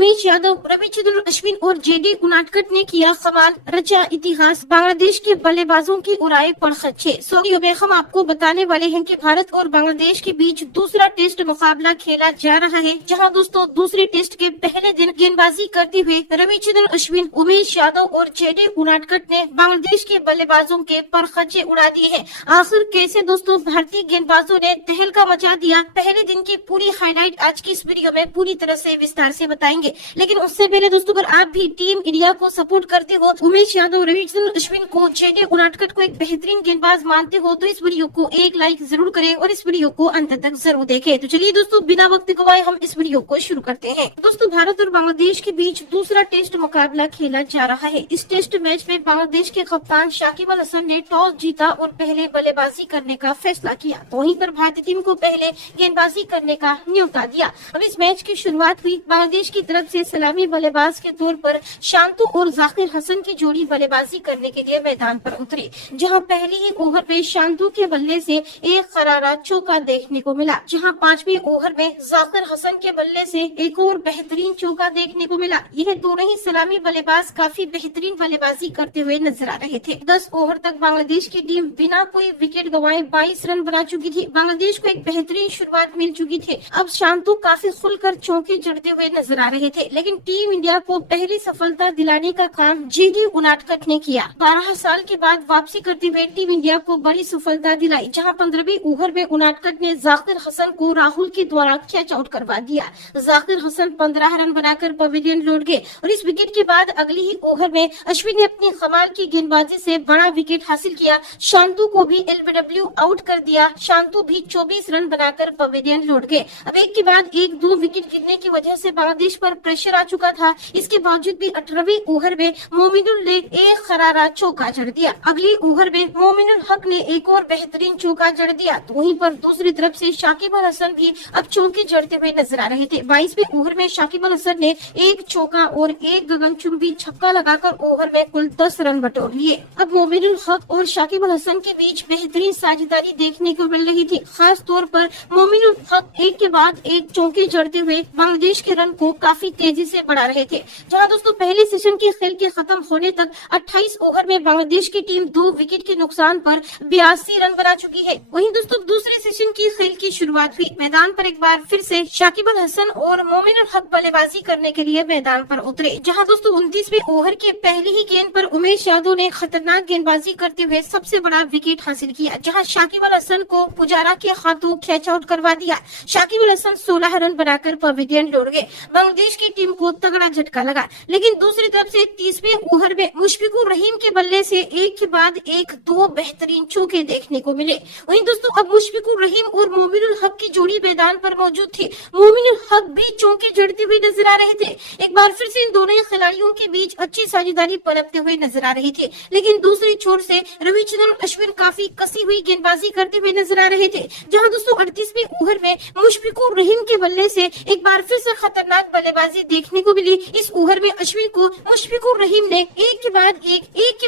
उमेश यादव, रविचंद्रन अश्विन और जेडी उनादकट ने किया कमाल, रचा इतिहास, बांग्लादेश के बल्लेबाजों की उड़ाए पड़खच्चे। वीडियो में हम आपको बताने वाले हैं कि भारत और बांग्लादेश के बीच दूसरा टेस्ट मुकाबला खेला जा रहा है, जहां दोस्तों दूसरे टेस्ट के पहले दिन गेंदबाजी करते हुए रविचंद्रन अश्विन, उमेश यादव और जेडी उनादकट ने बांग्लादेश के बल्लेबाजों के पड़खच्चे उड़ा दिए हैं। आखिर कैसे दोस्तों भारतीय गेंदबाजों ने तहलका मचा दिया, पहले दिन की पूरी हाईलाइट आज की इस वीडियो में पूरी तरह से विस्तार से बताएंगे। लेकिन उससे पहले दोस्तों अगर आप भी टीम इंडिया को सपोर्ट करते हो, उमेश यादव, रविचंद्रन अश्विन को, जेडी उनादकट को एक बेहतरीन गेंदबाज मानते हो, तो इस वीडियो को एक लाइक जरूर करें और इस वीडियो को अंत तक जरूर देखें। तो चलिए दोस्तों बिना वक्त गवाए हम इस वीडियो को शुरू करते हैं। दोस्तों भारत और बांग्लादेश के बीच दूसरा टेस्ट मुकाबला खेला जा रहा है। इस टेस्ट मैच में बांग्लादेश के कप्तान शाकिब अल हसन ने टॉस जीता और पहले बल्लेबाजी करने का फैसला किया। तो वहीं पर भारतीय टीम को पहले गेंदबाजी करने का न्योता दिया। अब इस मैच की शुरुआत हुई। बांग्लादेश की तरफ से सलामी बल्लेबाज के तौर पर शांतु और जाकिर हसन की जोड़ी बल्लेबाजी करने के लिए मैदान पर उतरी, जहां पहले ही ओवर में शांतु के बल्ले से एक करारा चौका देखने को मिला, जहां पांचवें ओवर में जाकिर हसन के बल्ले से एक और बेहतरीन चौका देखने को मिला। यह दोनों ही सलामी बल्लेबाज काफी बेहतरीन बल्लेबाजी करते हुए नजर आ रहे थे। 10 ओवर तक बांग्लादेश की टीम बिना कोई विकेट गंवाए 22 रन बना चुकी थी। बांग्लादेश को एक बेहतरीन शुरुआत मिल चुकी थी। अब शांतु काफी खुलकर चौके जड़ते हुए नजर आ रहे थे, लेकिन टीम इंडिया को पहली सफलता दिलाने का काम जेडी उनादकट ने किया। 12 साल के बाद वापसी करते हुए टीम इंडिया को बड़ी सफलता दिलाई, जहां 15वें ओवर में उनादकट ने जाकिर हसन को राहुल के द्वारा कैच आउट करवा दिया। जाकिर हसन 15 रन बनाकर पवेलियन लौट गए और इस विकेट के बाद अगले ही ओवर में अश्विन ने अपनी कमाल की गेंदबाजी से बड़ा विकेट हासिल किया। शांतु को भी एलबीडब्ल्यू आउट कर दिया। शांतु भी 24 रन बनाकर पवेलियन लौट गए। अब एक के बाद एक 2 विकेट गिरने की वजह से बांग्लादेश पर प्रेशर आ चुका था। इसके बावजूद भी 18वें ओवर में मोमिनुल ने एक खरारा चौका जड़ दिया। अगले ओवर में मोमिनुल हक ने एक और बेहतरीन चौका जड़ दिया। तो वहीं पर दूसरी तरफ से शाकिब अल हसन भी अब चौके जड़ते हुए नजर आ रहे थे। 22वें ओवर में शाकिब अल हसन ने एक चौका और एक गगनचुंबी छक्का लगाकर ओवर में कुल 10 रन बटोर लिए। अब मोमिनुल हक और शाकिब अल हसन के बीच बेहतरीन साझेदारी देखने को मिल रही थी। खास तौर पर मोमिनुल हक एक के बाद एक चौके जड़ते हुए बांग्लादेश के रन को काफी तेजी से बढ़ा रहे थे। जहां दोस्तों पहले सेशन के खेल के खत्म होने तक 28 ओवर में बांग्लादेश की टीम 2 विकेट के नुकसान पर 82 रन बना चुकी है। वहीं दोस्तों दूसरे सेशन की खेल की शुरुआत हुई। मैदान पर एक बार फिर से शाकिब अल हसन और मोमिनुल हक बल्लेबाजी करने के लिए मैदान पर उतरे, जहां दोस्तों 29वें ओवर के पहले ही गेंद पर उमेश यादव ने खतरनाक गेंदबाजी करते हुए सबसे बड़ा विकेट हासिल किया, जहां शाकिब अल हसन को पुजारा के हाथों कैच आउट करवा दिया। शाकिब अल हसन 16 रन बनाकर पवेलियन लौट गए। बांग्लादेश की टीम को तगड़ा झटका लगा, लेकिन दूसरी तरफ से 30वें ओवर में मुशफिकुर रहीम के बल्ले से एक के बाद एक 2 बेहतरीन चौके देखने को मिले। वहीं दोस्तों अब मुशफिकुर रहीम और मोमिनुल हक की जोड़ी मैदान पर मौजूद थी। मोमिनुल हक भी चौके जड़ते हुए नजर आ रहे थे। एक बार फिर से इन दोनों ही खिलाड़ियों के बीच अच्छी साझेदारी पनपते हुए नजर आ रही थी, लेकिन दूसरी छोर से रविचंद्रन अश्विन काफी कसी हुई गेंदबाजी करते हुए नजर आ रहे थे। जहां दोस्तों 38वें ओवर में मुशफिकुर रहीम के बल्ले से एक बार फिर से खतरनाक बल्लेबाजी देखने को मिली। इस ओवर में अश्विन को मुशफिकुर रहीम ने एक के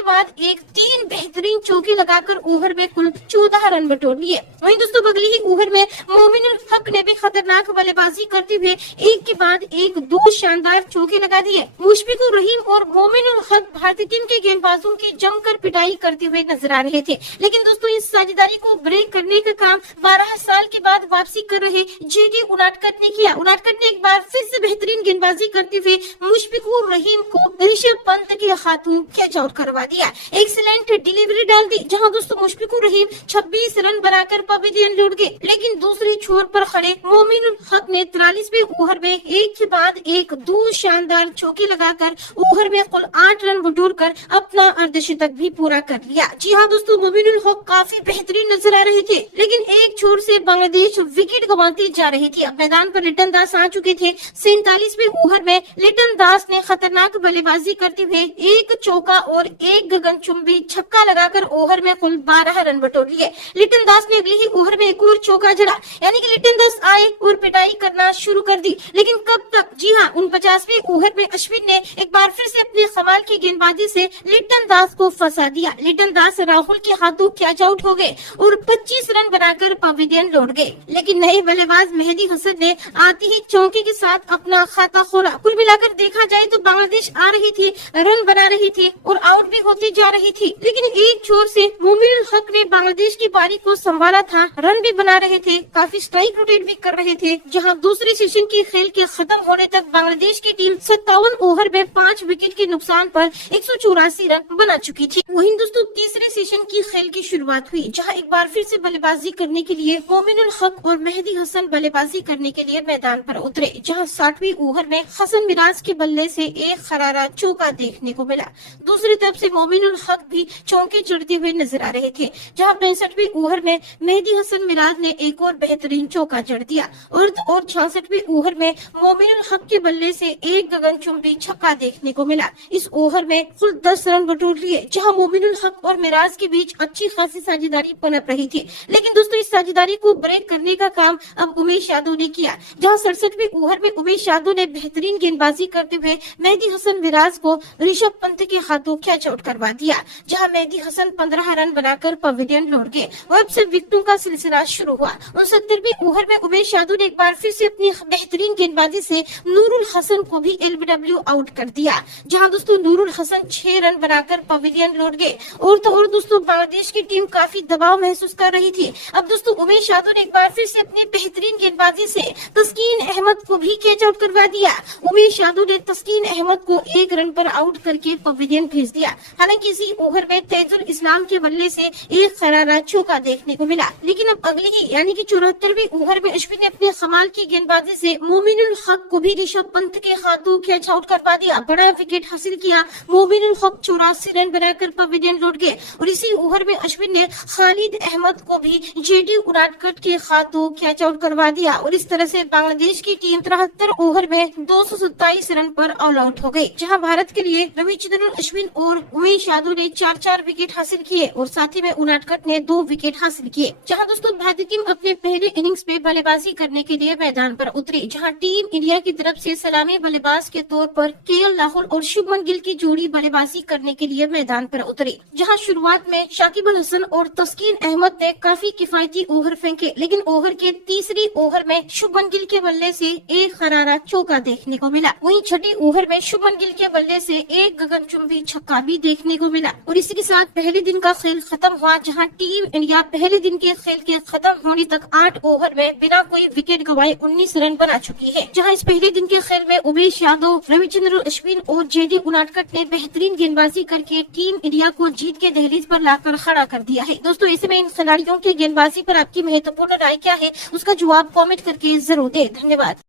बाद एक 3 बेहतरीन चौके लगाकर ओवर में कुल 14 रन बटोर लिए। वहीं दोस्तों अगले ही ओवर में मोमिनुल हक ने भी खतरनाक बल्लेबाजी करते हुए एक के बाद एक 2 शानदार चौके लगा दिए। मुशफिकुर रहीम और मोमिनुल हक भारतीय टीम के गेंदबाजों की जमकर पिटाई करते हुए नजर आ रहे थे, लेकिन दोस्तों इस साझेदारी को ब्रेक करने का काम 12 साल के बाद वापसी कर रहे जेडी उनादकट ने किया। उनादकट ने एक बार फिर से बेहतरीन गेंदबाजी करते हुए मुशफिकुर रहीम को ऋषभ पंत के हाथों कैच आउट करवा दिया। एक्सीलेंट डिलीवरी डाल दी, जहां दोस्तों मुशफिकुर रहीम 26 रन बनाकर पवेलियन लौट गए। लेकिन दूसरी छोर पर खड़े मोमिनुल हक ने 43वें ओवर में एक के बाद एक 2 शानदार चौके लगाकर ओवर में कुल 8 रन बटोर कर अपना अर्धशतक भी पूरा कर लिया। जी हाँ दोस्तों मोमिनुल हक काफी बेहतरीन नजर आ रहे थे, लेकिन एक छोर से बांग्लादेश विकेट गंवाती जा रही थी। अब मैदान पर लिटन दास आ चुके थे। 47वें ओवर में लिटन दास ने खतरनाक बल्लेबाजी करते हुए एक चौका और एक गगनचुंबी छक्का लगाकर ओवर में कुल 12 रन बटोर लिए। लिटन दास ने अगले ही ओवर में एक और चौका जड़ा, यानी कि लिटन दास आए और पिटाई करना शुरू कर दी। लेकिन कब तक? जी हाँ 49वें ओवर में अश्विन ने एक बार फिर से अपने कमाल की गेंदबाजी से लिटन दास को फंसा दिया। लिटन दास राहुल के हाथों कैच आउट हो गए और 25 रन बनाकर पवेलियन लौट गए। लेकिन नए बल्लेबाज मेहदी हसन ने आते ही चौके के साथ अपना खाता खोला। कुल मिलाकर देखा जाए तो बांग्लादेश आ रही थी, रन बना रही थी और आउट भी होती जा रही थी, लेकिन एक छोर से मोमिनुल हक ने बांग्लादेश की पारी को संभाला था, रन भी बना रहे थे, काफी स्ट्राइक रोटेट भी कर रहे थे। जहां दूसरे सेशन की खेल के खत्म होने तक बांग्लादेश की टीम 57 ओवर में 5 विकेट के नुकसान पर 184 रन बना चुकी थी। वहीं दोस्तों तीसरे सेशन की खेल की शुरुआत हुई, जहां एक बार फिर से बल्लेबाजी करने के लिए मोमिनुल हक और मेहदी हसन बल्लेबाजी करने के लिए मैदान पर उतरे। जहां 60वें ओवर में हसन मिराज के बल्ले से एक खरारा चौका देखने को मिला। दूसरी तरफ से मोमिनुल हक भी चौके चढ़ते हुए नजर आ रहे थे। जहां 65वें ओवर में मेहदी हसन मिराज ने एक और बेहतरीन चौका जड़ दिया और 66वें ओवर में मोमिनुल हक के बल्ले से एक गगनचुंबी छक्का देखने को मिला। इस ओवर में कुल 10 रन बटोर लिए, जहां मोमिनुल हक और मिराज के बीच अच्छी खासी साझेदारी पनप रही थी। लेकिन दोस्तों इस साझेदारी को ब्रेक करने का काम अब उमेश यादव ने किया, जहां 67वें ओवर में उमेश यादव ने बेहतरीन गेंदबाजी करते हुए मेहदी हसन मिराज को ऋषभ पंत के हाथों कैच आउट करवा दिया। जहां मेहदी हसन 15 रन बनाकर पवेलियन लौट गए और अब से विकेटों का सिलसिला शुरू हुआ। 69वें ओवर में उमेश यादव ने एक बार फिर से अपनी बेहतरीन गेंदबाजी से नूरुल हसन को भी एलबीडब्ल्यू आउट कर दिया। जहां दोस्तों नूरुल हसन 6 रन बनाकर पवेलियन लौट गए और तो और दोस्तों बांग्लादेश की टीम काफी दबाव महसूस कर रही थी। अब दोस्तों उमेश यादव ने एक बार फिर से अपनी बेहतरीन गेंदबाजी से तस्कीन अहमद को भी कैच आउट करवा दिया। उमेश यादव ने तस्कीन अहमद को 1 रन पर आउट करके पवेलियन भेज दिया। हालांकि इसी ओवर में तेजुल इस्लाम के बल्ले से एक खरारा चौका देखने को मिला, लेकिन अब अगले ही यानी कि 74वें ओवर में अश्विन ने अपने कमाल की गेंदबाजी से मोमिनुल हक को भी ऋषभ पंत के हाथों कैच आउट करवा दिया। बड़ा विकेट हासिल किया। मोमिनुल हक 84 रन बनाकर पवेलियन लौट गए और इसी ओवर में अश्विन ने खालिद अहमद को भी जेडी उनादकट के हाथों कैच आउट करवा दिया और इस तरह से बांग्लादेश की टीम 73 ओवर में 227 रन पर ऑल आउट हो गई। जहां भारत के लिए रविचंद्रन अश्विन और उमेश यादव ने 4-4 विकेट हासिल किए और साथ ही में उनादकट ने 2 विकेट हासिल किए। जहां दोस्तों भारतीय टीम अपने पहले इनिंग्स में बल्लेबाजी करने के लिए मैदान पर उतरी, जहां टीम इंडिया की तरफ से सलामी बल्लेबाज के तौर पर केएल राहुल और शुभमन गिल की जोड़ी बल्लेबाजी करने के लिए मैदान पर उतरी। जहां शुरुआत में शाकिब अल हसन और तस्कीन अहमद ने काफी किफायती ओवर फेंके, लेकिन ओवर के तीसरी ओवर में शुभमन गिल के बल्ले से एक खरारा चौका देखने को मिला। वहीं छठी ओवर में शुभमन गिल के बल्ले से एक गगनचुंबी छक्का भी देखने को मिला और इसी के साथ पहले दिन का खेल खत्म हुआ, जहां टीम इंडिया पहले दिन के खेल के खत्म होने तक 8 ओवर में बिना कोई विकेट गंवाए 19 रन बना चुकी है। जहां इस पहले दिन के खेल में उमेश यादव, रविचंद्रन अश्विन और जेडी उनादकट ने बेहतरीन गेंदबाजी करके टीम इंडिया को जीत के दहलीज पर लाकर खड़ा कर दिया है। दोस्तों ऐसे में इन खिलाड़ियों के गेंदबाजी पर आपकी महत्वपूर्ण राय क्या है, उसका जवाब कमेंट करके जरूर दें। धन्यवाद।